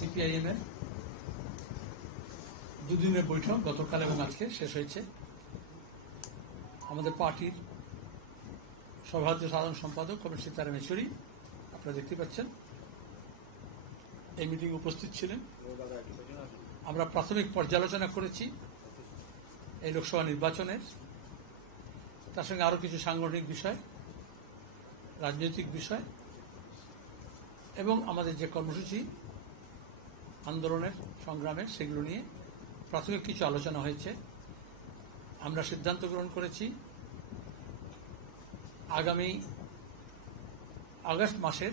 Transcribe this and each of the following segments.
CPIM এর দুদিনের বৈঠক গতকাল এবং আজকে শেষ হয়েছে। আমাদের পার্টির সভারাজ্য সাধারণ সম্পাদক কবির সীতারাম yechuri আপনারা দেখতে পাচ্ছেন, এই মিটিং উপস্থিত ছিলেন। আমরা প্রাথমিক পর্যালোচনা করেছি এই লোকসভা নির্বাচনের। তার সঙ্গে আরও কিছু সাংগঠনিক বিষয়, রাজনৈতিক বিষয় এবং আমাদের যে কর্মসূচি আন্দোলনের সংগ্রামের সেগুলো নিয়ে প্রাথমিক কিছু আলোচনা হয়েছে। আমরা সিদ্ধান্ত গ্রহণ করেছি, আগামী আগস্ট মাসের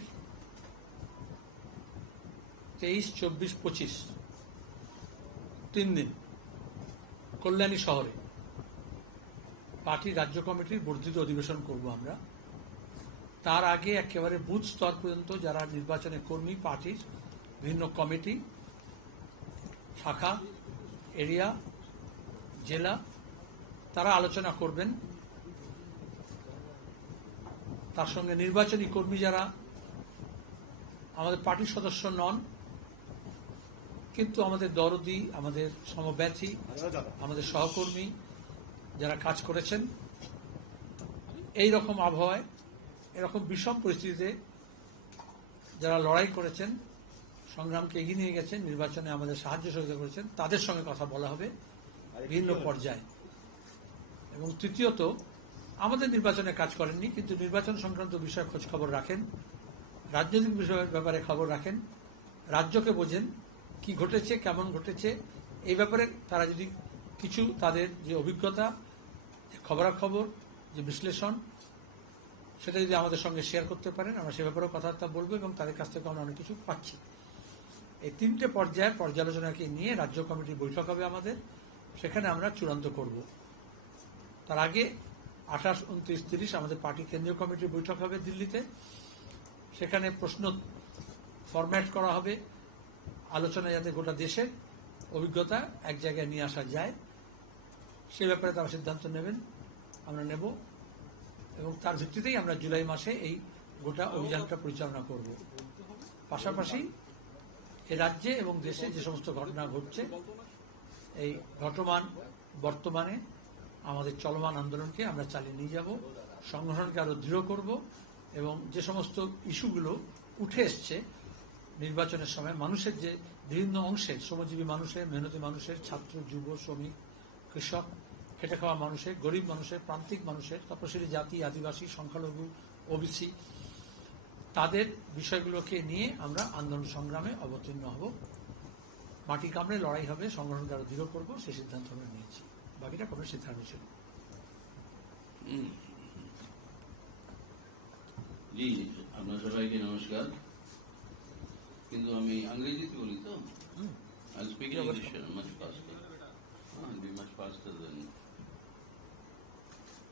তেইশ, চব্বিশ, পঁচিশ, তিন দিন কল্যাণী শহরে পার্টি রাজ্য কমিটির বর্ধিত অধিবেশন করব আমরা। তার আগে একেবারে বুথ স্তর পর্যন্ত যারা নির্বাচনে কর্মী, পার্টির ভিন্ন কমিটি শাখা, এরিয়া, জেলা, তারা আলোচনা করবেন। তার সঙ্গে নির্বাচনী কর্মী যারা, আমাদের পার্টির সদস্য নন, কিন্তু আমাদের দরদি, আমাদের সমব্যথী, আমাদের সহকর্মী যারা কাজ করেছেন, এই রকম আবহাওয়ায়, এরকম বিষম পরিস্থিতিতে যারা লড়াই করেছেন সংগ্রামকে এগিয়ে নিয়ে গেছেন নির্বাচনে আমাদের সাহায্য সহযোগিতা করেছেন তাদের সঙ্গে কথা বলা হবে বিভিন্ন পর্যায়ে। এবং তৃতীয়ত আমাদের নির্বাচনে কাজ করেননি কিন্তু নির্বাচন সংক্রান্ত বিষয়ে খোঁজ খবর রাখেন রাজনৈতিক বিষয়ের ব্যাপারে খবর রাখেন রাজ্যকে বোঝেন কি ঘটেছে কেমন ঘটেছে এই ব্যাপারে তারা যদি কিছু তাদের যে অভিজ্ঞতা খবরাখবর যে বিশ্লেষণ সেটা যদি আমাদের সঙ্গে শেয়ার করতে পারেন আমরা সে ব্যাপারেও কথাবার্তা বলব এবং তাদের কাছ থেকে আমরা অনেক কিছু পাচ্ছি। এই তিনটে পর্যায়ের পর্যালোচনাকে নিয়ে রাজ্য কমিটির বৈঠক হবে আমাদের। সেখানে আমরা চূড়ান্ত করব। তার আগে আঠাশ, উনত্রিশ, তিরিশ আমাদের পার্টি কেন্দ্রীয় কমিটির বৈঠক হবে দিল্লিতে। সেখানে প্রশ্ন ফরম্যাট করা হবে। আলোচনা যাতে গোটা দেশের অভিজ্ঞতা এক জায়গায় নিয়ে আসা যায়, সে ব্যাপারে তারা সিদ্ধান্ত নেবেন। আমরা নেব এবং তার ভিত্তিতেই আমরা জুলাই মাসে এই গোটা অভিযানটা পরিচালনা করব। পাশাপাশি এ রাজ্যে এবং দেশে যে সমস্ত ঘটনা ঘটছে, এই ঘটমান বর্তমানে আমাদের চলমান আন্দোলনকে আমরা চালিয়ে নিয়ে যাব, সংগঠনকে আরও দৃঢ় করব এবং যে সমস্ত ইস্যুগুলো উঠে এসছে নির্বাচনের সময়, মানুষের যে বিভিন্ন অংশের, শ্রমজীবী মানুষের, মেহনতি মানুষের, ছাত্র, যুব, শ্রমিক, কৃষক, খেটে খাওয়া মানুষের, গরিব মানুষের, প্রান্তিক মানুষের, তপশিলি জাতি, আদিবাসী, সংখ্যালঘু, ওবিসি তাদের বিষয়গুলোকে নিয়ে আমরা আন্দোলন সংগ্রামে অবতীর্ণ হব। মাটি কামড়ে লড়াই হবে সংগঠন যারা দৃঢ় করব সে সিদ্ধান্ত আমরা নিয়েছি। বাকিটা কোনো সিদ্ধান্ত ছিল জি জি আপনার সবাইকে নমস্কার। কিন্তু আমি ইংরেজিতে বলি তো? I speak English much faster হ্যাঁ be much faster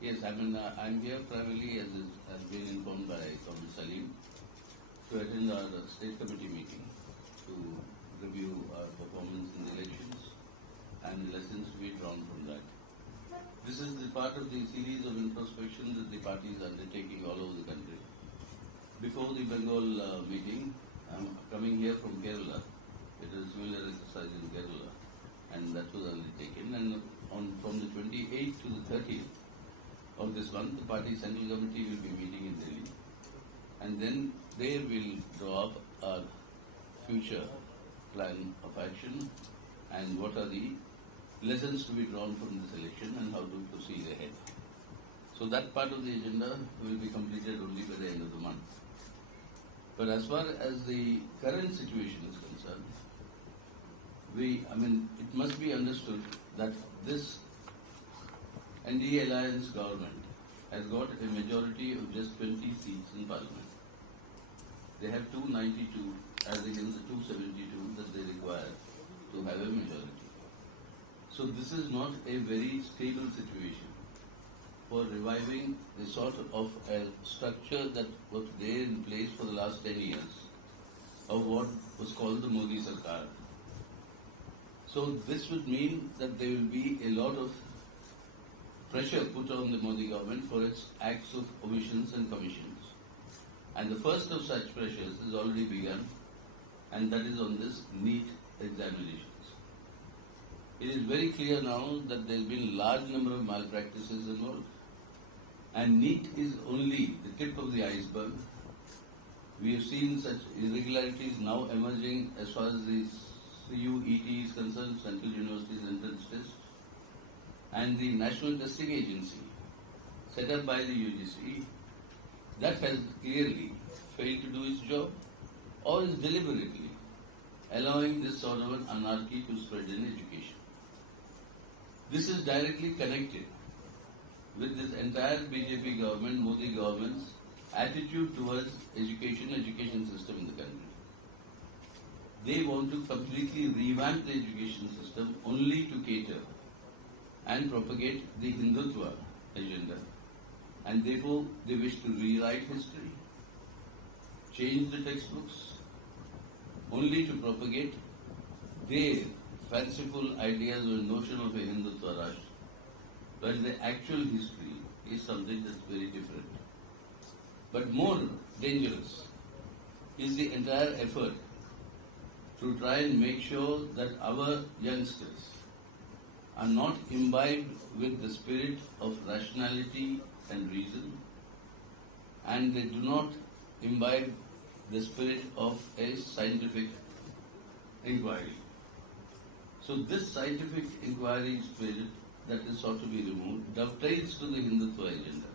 yes I mean I am here travelling as as being inform Salim to attend our state committee meeting to review our performance in the elections and the lessons to be drawn from that. This is the part of the series of introspection that the party is undertaking all over the country. Before the Bengal uh, meeting, I'm coming here from Kerala. It is a similar exercise in Kerala, and that was undertaken. And on from the 28th to the 30th of this month, the party central committee will be meeting in Delhi, and then they will draw up our future plan of action and what are the lessons to be drawn from this election and how to proceed ahead. So that part of the agenda will be completed only by the end of the month. But as far as the current situation is concerned, we, I mean, it must be understood that this NDA alliance government has got a majority of just 20 seats in parliament. They have 292 as against the 272 that they require to have a majority. So this is not a very stable situation for reviving the sort of a structure that was there in place for the last 10 years of what was called the Modi Sarkar. So this would mean that there will be a lot of pressure put on the Modi government for its acts of omissions and commissions. And the first of such pressures has already begun and that is on this NEET examinations. It is very clear now that there has been a large number of malpractices involved, and NEET is only the tip of the iceberg. We have seen such irregularities now emerging as far as the CUET is concerned, Central Universities Entrance Test, and the National Testing Agency set up by the UGC that has clearly failed to do its job or is deliberately allowing this sort of an anarchy to spread in education. This is directly connected with this entire BJP government, Modi government's attitude towards education, education system in the country. They want to completely revamp the education system only to cater and propagate the Hindutva agenda. And therefore, they wish to rewrite history, change the textbooks, only to propagate their fanciful ideas or notion of a Hindutva Rashtra, but the actual history is something that's very different. But more dangerous is the entire effort to try and make sure that our youngsters are not imbibed with the spirit of rationality and reason, and they do not imbibe the spirit of a scientific inquiry. So this scientific inquiry spirit that is sought to be removed dovetails to the Hindutva agenda.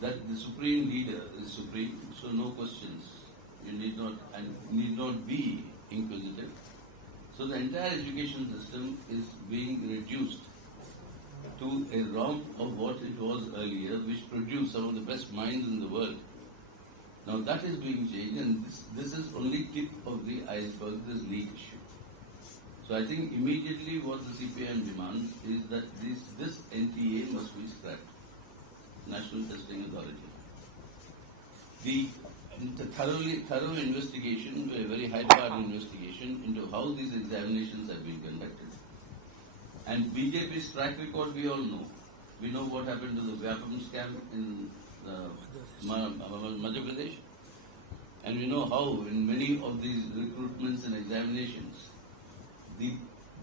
That the supreme leader is supreme, so no questions. You need not and need not be inquisitive. So the entire education system is being reduced to a romp of what it was earlier, which produced some of the best minds in the world. Now that is being changed, and this, this is only tip of the iceberg, this leak issue. So I think immediately what the CPM demands is that this, this NTA must be scrapped, National Testing Authority. The, the thoroughly, thorough investigation, a very high-powered investigation into how these examinations have been conducted. And BJP's track record we all know. We know what happened to the Vyapam scam in uh, Ma- Ma- Madhya Pradesh. And we know how in many of these recruitments and examinations, the,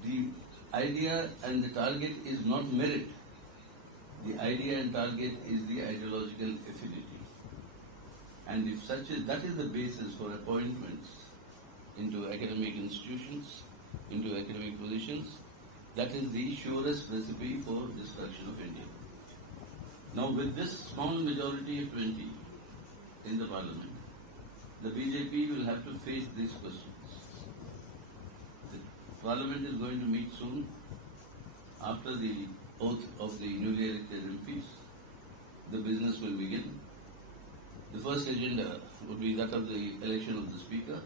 the idea and the target is not merit. The idea and target is the ideological affinity. And if such is, that is the basis for appointments into academic institutions, into academic positions, that is the surest recipe for destruction of India. Now with this small majority of 20 in the parliament, the BJP will have to face these questions. The parliament is going to meet soon after the oath of the newly elected MPs. The business will begin. The first agenda would be that of the election of the speaker.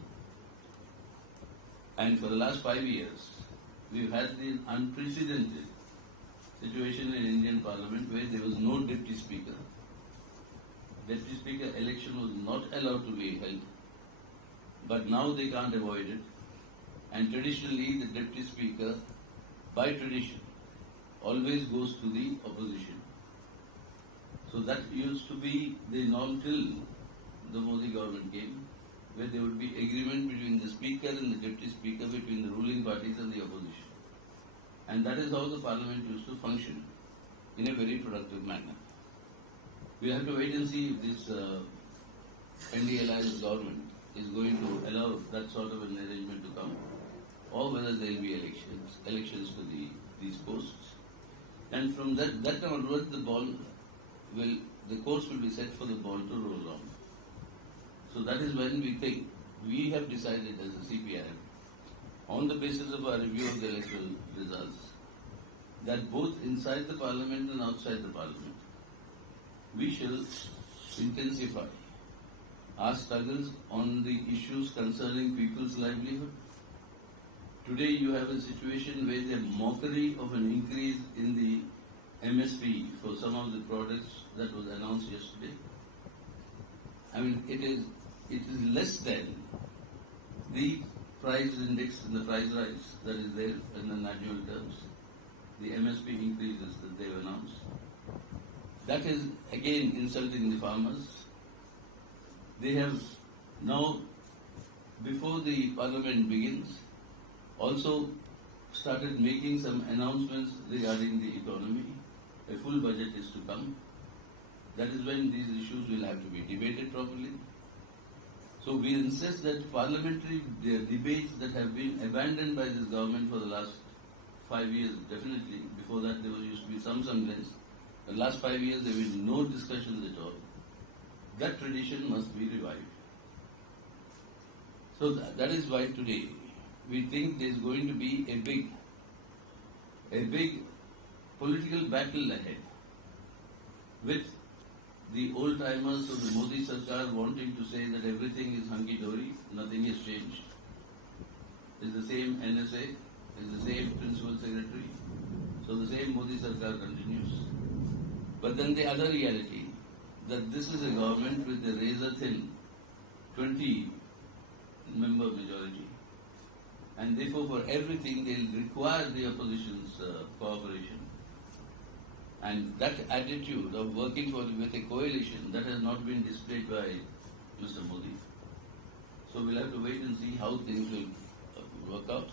And for the last five years, we've had the unprecedented situation in Indian Parliament where there was no deputy speaker. Deputy speaker election was not allowed to be held, but now they can't avoid it. And traditionally, the deputy speaker, by tradition, always goes to the opposition. So that used to be the norm till the Modi government came, where there would be agreement between the speaker and the deputy speaker, between the ruling parties and the opposition. And that is how the parliament used to function in a very productive manner. We have to wait and see if this uh, alliance government is going to allow that sort of an arrangement to come, or whether there will be elections, elections to the these posts. And from that that onwards, the ball will the course will be set for the ball to roll on. So that is when we think we have decided as a CPIM, on the basis of our review of the electoral results, that both inside the parliament and outside the parliament, we shall intensify our struggles on the issues concerning people's livelihood. Today you have a situation where the mockery of an increase in the MSP for some of the products that was announced yesterday. I mean, it is it is less than the price index and the price rise that is there in the annual terms, the MSP increases that they've announced. That is again insulting the farmers. They have now, before before the parliament begins, also started making some announcements regarding the economy. A full budget is to come. That is when these issues will have to be debated properly. So we insist that parliamentary de- debates that have been abandoned by this government for the last five years, definitely. Before that, there used to be some semblance. The last five years, there have been no discussions at all. That tradition must be revived. So tha- that is why today we think there is going to be a big, a big political battle ahead with the old timers of the Modi Sarkar wanting to say that everything is hunky dory, nothing has changed. It's the same NSA, it's the same principal secretary, so the same Modi Sarkar continues. But then the other reality that this is a government with a razor thin 20 member majority. And therefore, for everything, they'll require the opposition's uh, cooperation. And that attitude of working for, with a coalition, that has not been displayed by Mr. Modi. So we'll have to wait and see how things will uh, work out.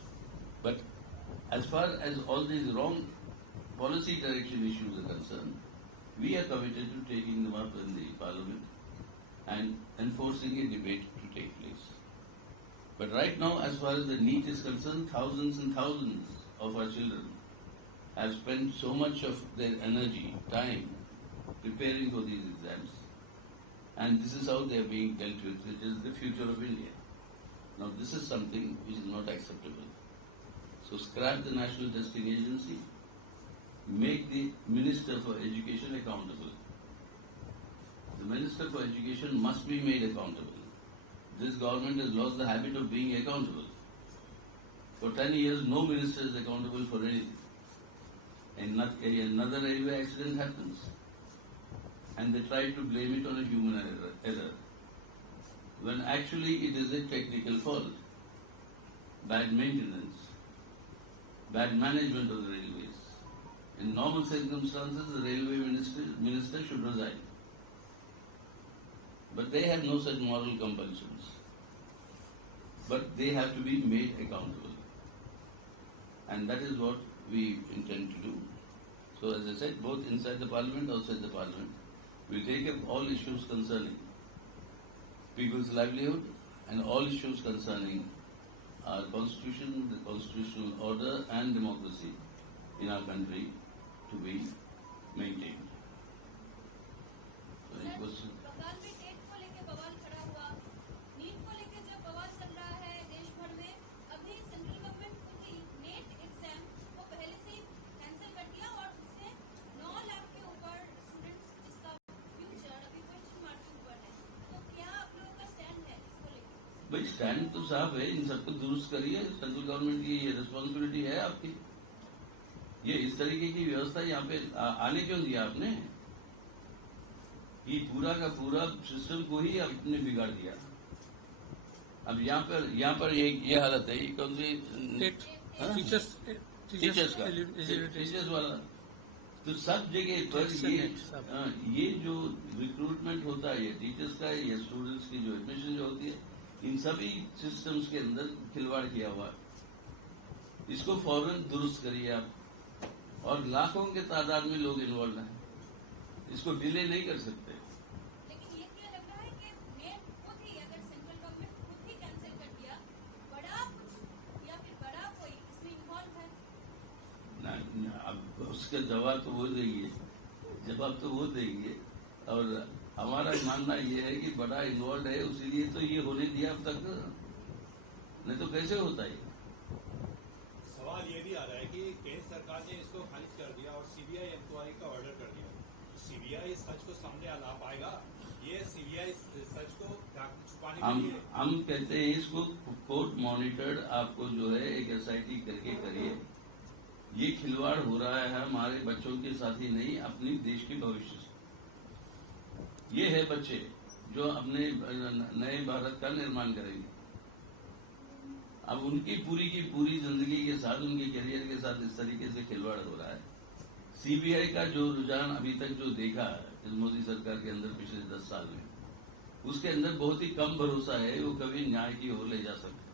But as far as all these wrong policy direction issues are concerned, we are committed to taking them up in the parliament and enforcing a debate to take place. But right now, as far as the need is concerned, thousands and thousands of our children have spent so much of their energy, time, preparing for these exams. And this is how they are being dealt with, which is the future of India. Now, this is something which is not acceptable. So, scrap the National Testing Agency, make the Minister for Education accountable. The Minister for Education must be made accountable. This government has lost the habit of being accountable. For 10 years, no minister is accountable for anything. Not, another railway accident happens. And they try to blame it on a human error, error. When actually it is a technical fault. Bad maintenance, bad management of the railways. In normal circumstances, the railway minister, minister should resign. But they have no such moral compulsions. But they have to be made accountable. And that is what we intend to do. So, as I said, both inside the parliament, outside the parliament, we take up all issues concerning people's livelihood and all issues concerning our constitution, the constitutional order, and democracy in our country to be maintained. So, it was. भाई stand तो साफ़ है इन सबको दुरुस्त करिए। Central government की ये responsibility है आपकी। ये इस तरीके की व्यवस्था यहाँ पे आ, आने क्यों दिया आपने? ये पूरा का पूरा सिस्टम को ही आपने बिगाड़ दिया। अब यहाँ पर यहाँ पर ये ये हालत है ये कौन सी हाँ? टीचर्स टीचर्स का टीचर्स वाला। तो सब जगह पर ये हाँ, ये जो रिक्रूटमेंट होता है ये टीचर्स का या स्टूडेंट्स की जो एडमिशन जो होती है इन सभी सिस्टम्स के अंदर खिलवाड़ किया हुआ है। इसको फ़ौरन दुरुस्त करिए आप। और लाखों के तादाद में लोग इन्वॉल्व हैं। इसको डिले नहीं कर सकते। अब उसका जवाब तो वो देंगे। जवाब तो वो देंगे। और हमारा मानना यह है कि बड़ा इन्वॉल्व है उसीलिए तो ये होने दिया अब तक। नहीं तो कैसे होता है सवाल ये भी आ रहा है कि केंद्र सरकार ने इसको खारिज कर दिया और सीबीआई इंक्वायरी का ऑर्डर कर दिया। सीबीआई सच को सामने ला पाएगा? ये सीबीआई सच को छुपाने हम हम कहते हैं इसको कोर्ट मॉनिटर्ड आपको जो है एक एसआईटी करके करिए। ये खिलवाड़ हो रहा है हमारे बच्चों के साथ ही नहीं अपने देश के भविष्य से। ये है बच्चे जो अपने नए भारत का निर्माण करेंगे। अब उनकी पूरी की पूरी ज़िंदगी के साथ, उनके करियर के साथ इस तरीके से खिलवाड़ हो रहा है। सीबीआई का जो रुझान अभी तक जो देखा इस मोदी सरकार के अंदर पिछले दस साल में, उसके अंदर बहुत ही कम भरोसा है, वो कभी न्याय की ओर ले जा सकता